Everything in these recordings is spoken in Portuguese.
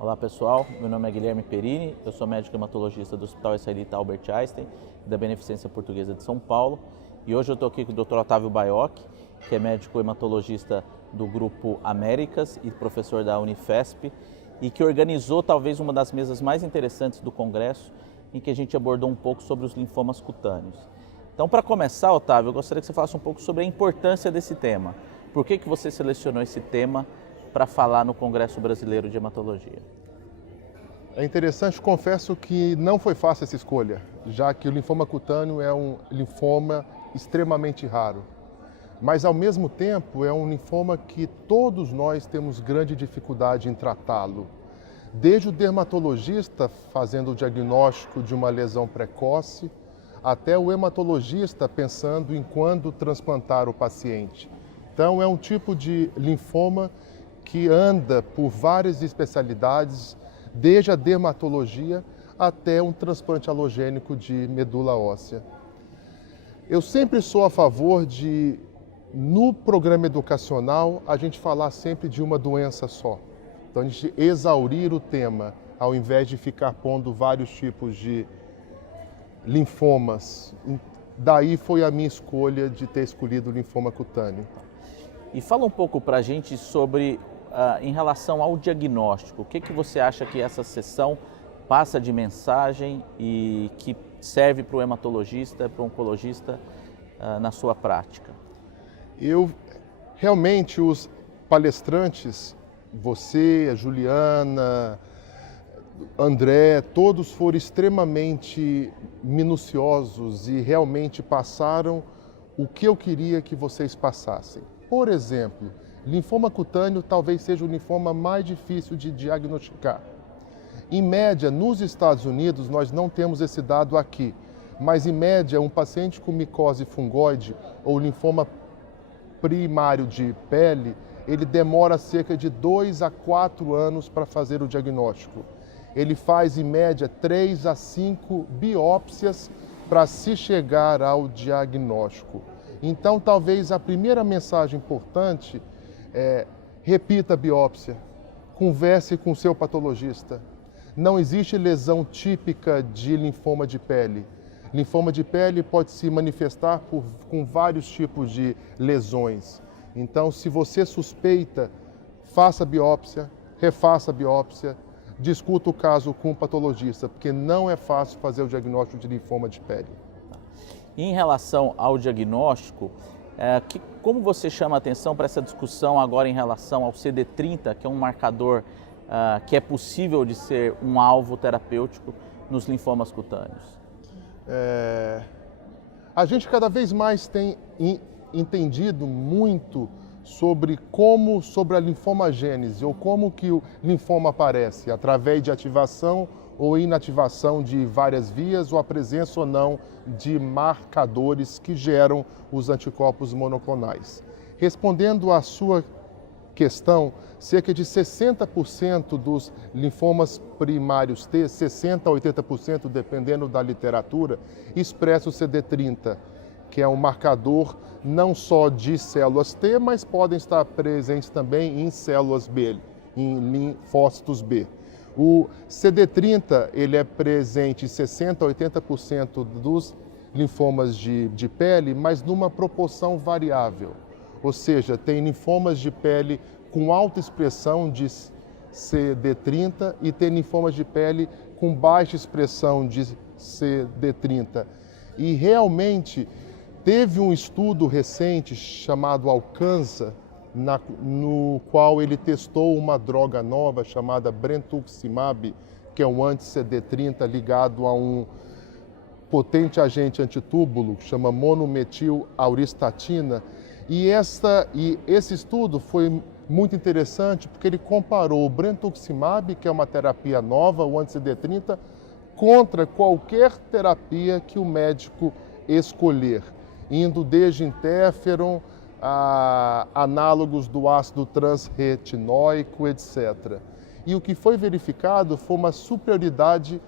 Olá pessoal, meu nome é Guilherme Perini, eu sou médico hematologista do Hospital Israelita Albert Einstein e da Beneficência Portuguesa de São Paulo, e hoje eu estou aqui com o Dr. Otávio Baiocchi, que é médico hematologista do Grupo Américas e professor da Unifesp, e que organizou talvez uma das mesas mais interessantes do Congresso, em que a gente abordou um pouco sobre os linfomas cutâneos. Então, para começar, Otávio, eu gostaria que você falasse um pouco sobre a importância desse tema. Por que você selecionou esse tema para falar no Congresso Brasileiro de Hematologia? É interessante, confesso que não foi fácil essa escolha, já que o linfoma cutâneo é um linfoma extremamente raro. Mas, ao mesmo tempo, é um linfoma que todos nós temos grande dificuldade em tratá-lo. Desde o dermatologista fazendo o diagnóstico de uma lesão precoce, até o hematologista pensando em quando transplantar o paciente. Então, é um tipo de linfoma que anda por várias especialidades, desde a dermatologia até um transplante alogênico de medula óssea. Eu sempre sou a favor de, no programa educacional, a gente falar sempre de uma doença só. Então, a gente exaurir o tema, ao invés de ficar pondo vários tipos de linfomas. Daí foi a minha escolha de ter escolhido o linfoma cutâneo. E fala um pouco para a gente sobre, em relação ao diagnóstico, o que você acha que essa sessão passa de mensagem e que serve para o hematologista, para o oncologista na sua prática? Realmente, os palestrantes, você, a Juliana, André, todos foram extremamente minuciosos e realmente passaram o que eu queria que vocês passassem. Por exemplo, linfoma cutâneo talvez seja o linfoma mais difícil de diagnosticar. Em média, nos Estados Unidos, nós não temos esse dado aqui, mas em média, um paciente com micose fungoide ou linfoma primário de pele, ele demora cerca de 2 a 4 anos para fazer o diagnóstico. Ele faz, em média, 3 a 5 biópsias para se chegar ao diagnóstico. Então, talvez a primeira mensagem importante é: repita a biópsia, converse com o seu patologista. Não existe lesão típica de linfoma de pele. Linfoma de pele pode se manifestar com vários tipos de lesões. Então, se você suspeita, faça a biópsia, refaça a biópsia, discuta o caso com o patologista, porque não é fácil fazer o diagnóstico de linfoma de pele. Em relação ao diagnóstico, como você chama a atenção para essa discussão agora em relação ao CD30, que é um marcador que é possível de ser um alvo terapêutico nos linfomas cutâneos? A gente cada vez mais tem entendido muito sobre a linfomagênese, ou como que o linfoma aparece, através de ativação ou inativação de várias vias, ou a presença ou não de marcadores que geram os anticorpos monoclonais. Respondendo à sua questão, cerca de 60% dos linfomas primários T, 60% a 80%, dependendo da literatura, expressa o CD30, que é um marcador não só de células T, mas podem estar presentes também em células B, em linfócitos B. O CD30 ele é presente em 60% a 80% dos linfomas de pele, mas numa proporção variável. Ou seja, tem linfomas de pele com alta expressão de CD30 e tem linfomas de pele com baixa expressão de CD30. E realmente teve um estudo recente chamado Alcanza, no qual ele testou uma droga nova chamada brentuximab, que é um anti-CD30 ligado a um potente agente antitúbulo, que chama monometilauristatina. E esse estudo foi muito interessante porque ele comparou o brentuximab, que é uma terapia nova, o anti-CD30, contra qualquer terapia que o médico escolher, indo desde interferon análogos do ácido transretinóico, etc. E o que foi verificado foi uma superioridade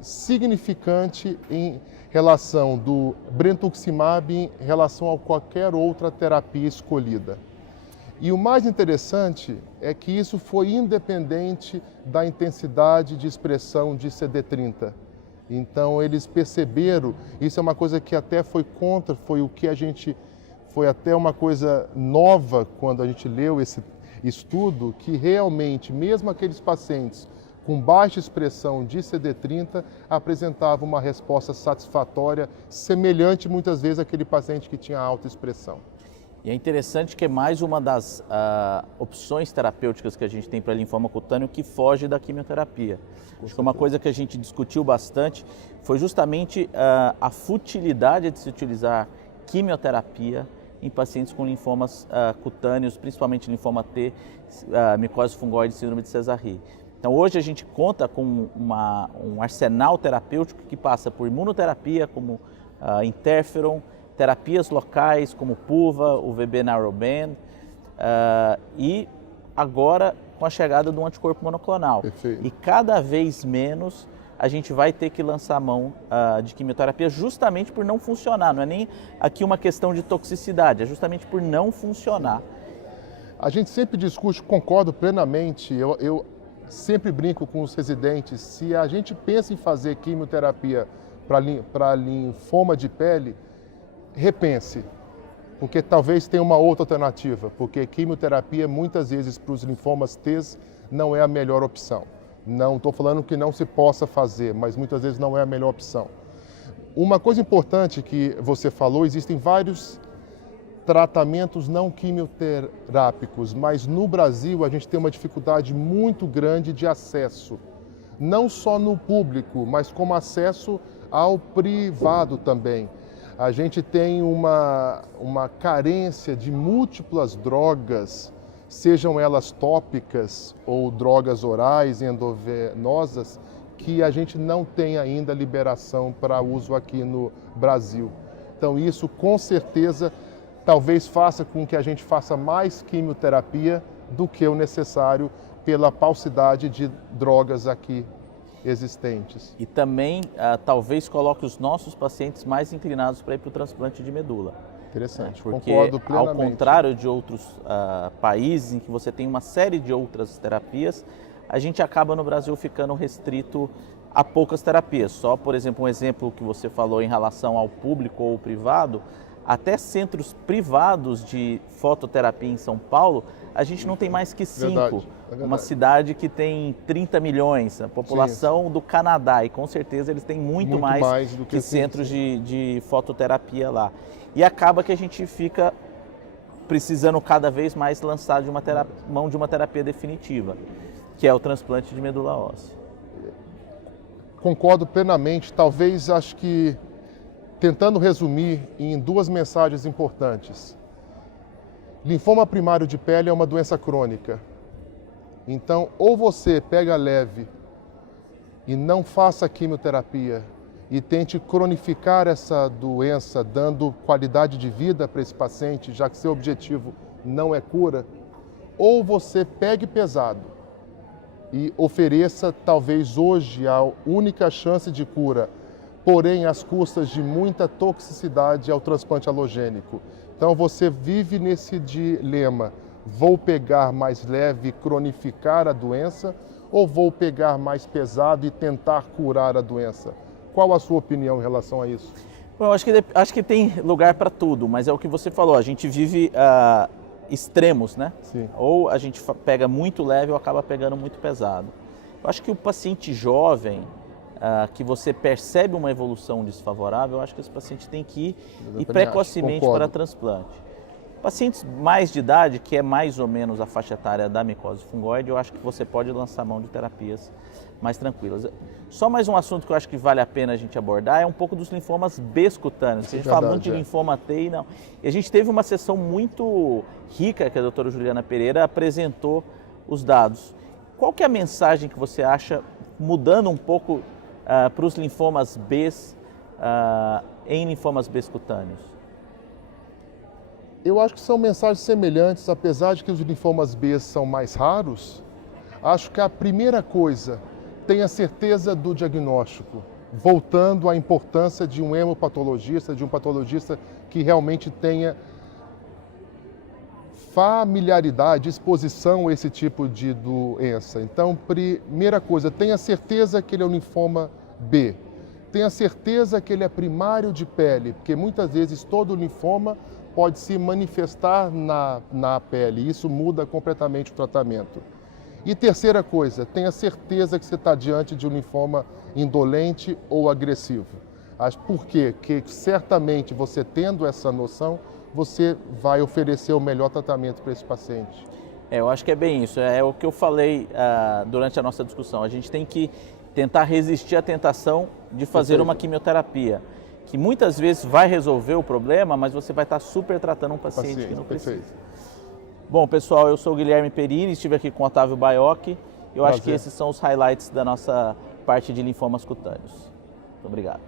significante em relação do brentuximab em relação a qualquer outra terapia escolhida. E o mais interessante é que isso foi independente da intensidade de expressão de CD30. Então eles perceberam, isso é uma coisa que até foi até uma coisa nova quando a gente leu esse estudo, que realmente mesmo aqueles pacientes com baixa expressão de CD30 apresentavam uma resposta satisfatória, semelhante muitas vezes àquele paciente que tinha alta expressão. E é interessante que é mais uma das opções terapêuticas que a gente tem para linfoma cutâneo que foge da quimioterapia. Acho que uma coisa que a gente discutiu bastante foi justamente a futilidade de se utilizar quimioterapia em pacientes com linfomas cutâneos, principalmente linfoma T, micose fungoide e síndrome de Sézary. Então hoje a gente conta com um arsenal terapêutico que passa por imunoterapia, como interferon, terapias locais como PUVA, o VB-Narrowband e agora com a chegada do anticorpo monoclonal. Perfeito. E cada vez menos a gente vai ter que lançar mão de quimioterapia justamente por não funcionar. Não é nem aqui uma questão de toxicidade, é justamente por não funcionar. A gente sempre discute, concordo plenamente, eu sempre brinco com os residentes, se a gente pensa em fazer quimioterapia para linfoma de pele, repense, porque talvez tenha uma outra alternativa, porque quimioterapia muitas vezes para os linfomas T não é a melhor opção. Não estou falando que não se possa fazer, mas muitas vezes não é a melhor opção. Uma coisa importante que você falou, existem vários tratamentos não quimioterápicos, mas no Brasil a gente tem uma dificuldade muito grande de acesso, não só no público, mas como acesso ao privado também. A gente tem uma carência de múltiplas drogas, sejam elas tópicas ou drogas orais endovenosas, que a gente não tem ainda liberação para uso aqui no Brasil. Então isso com certeza talvez faça com que a gente faça mais quimioterapia do que o necessário pela paucidade de drogas aqui existentes. E também talvez coloque os nossos pacientes mais inclinados para ir para o transplante de medula. Interessante, Porque, concordo plenamente. ao contrário de outros países em que você tem uma série de outras terapias, a gente acaba no Brasil ficando restrito a poucas terapias. Só, por exemplo, um exemplo que você falou em relação ao público ou privado, até centros privados de fototerapia em São Paulo, a gente não tem mais que 5. Verdade. Uma cidade que tem 30 milhões, a população do Canadá, e com certeza eles têm muito mais do que centros de fototerapia lá. E acaba que a gente fica precisando cada vez mais lançar mão de uma terapia definitiva, que é o transplante de medula óssea. Concordo plenamente, talvez acho que tentando resumir em 2 mensagens importantes. Linfoma primário de pele é uma doença crônica. Então, ou você pega leve e não faça quimioterapia e tente cronificar essa doença, dando qualidade de vida para esse paciente, já que seu objetivo não é cura, ou você pegue pesado e ofereça talvez hoje a única chance de cura, porém às custas de muita toxicidade ao transplante halogênico. Então você vive nesse dilema, vou pegar mais leve e cronificar a doença ou vou pegar mais pesado e tentar curar a doença? Qual a sua opinião em relação a isso? Bom, acho que tem lugar para tudo, mas é o que você falou, a gente vive extremos, né? Sim. Ou a gente pega muito leve ou acaba pegando muito pesado. Eu acho que o paciente jovem, que você percebe uma evolução desfavorável, eu acho que esse paciente tem que ir precocemente para transplante. Pacientes mais de idade, que é mais ou menos a faixa etária da micose fungoide, eu acho que você pode lançar mão de terapias mais tranquilas. Só mais um assunto que eu acho que vale a pena a gente abordar é um pouco dos linfomas B-cutâneos. A gente fala muito de linfoma T e não. E a gente teve uma sessão muito rica que a doutora Juliana Pereira apresentou os dados. Qual que é a mensagem que você acha, mudando um pouco para os linfomas B em linfomas B-cutâneos? Eu acho que são mensagens semelhantes, apesar de que os linfomas B são mais raros. Acho que a primeira coisa, tenha certeza do diagnóstico, voltando à importância de um hemopatologista, de um patologista que realmente tenha familiaridade, exposição a esse tipo de doença. Então, primeira coisa, tenha certeza que ele é um linfoma B. Tenha certeza que ele é primário de pele, porque muitas vezes todo linfoma pode se manifestar na pele, e isso muda completamente o tratamento. E terceira coisa, tenha certeza que você está diante de um linfoma indolente ou agressivo. Por quê? Porque certamente você tendo essa noção, você vai oferecer o melhor tratamento para esse paciente. Eu acho que é bem isso, é o que eu falei durante a nossa discussão. A gente tem que tentar resistir à tentação de fazer uma quimioterapia, que muitas vezes vai resolver o problema, mas você vai estar super tratando um paciente que não precisa. Perfeito. Bom, pessoal, eu sou o Guilherme Perini, estive aqui com o Otávio Baiocchi. Eu acho que esses são os highlights da nossa parte de linfomas cutâneos. Muito obrigado.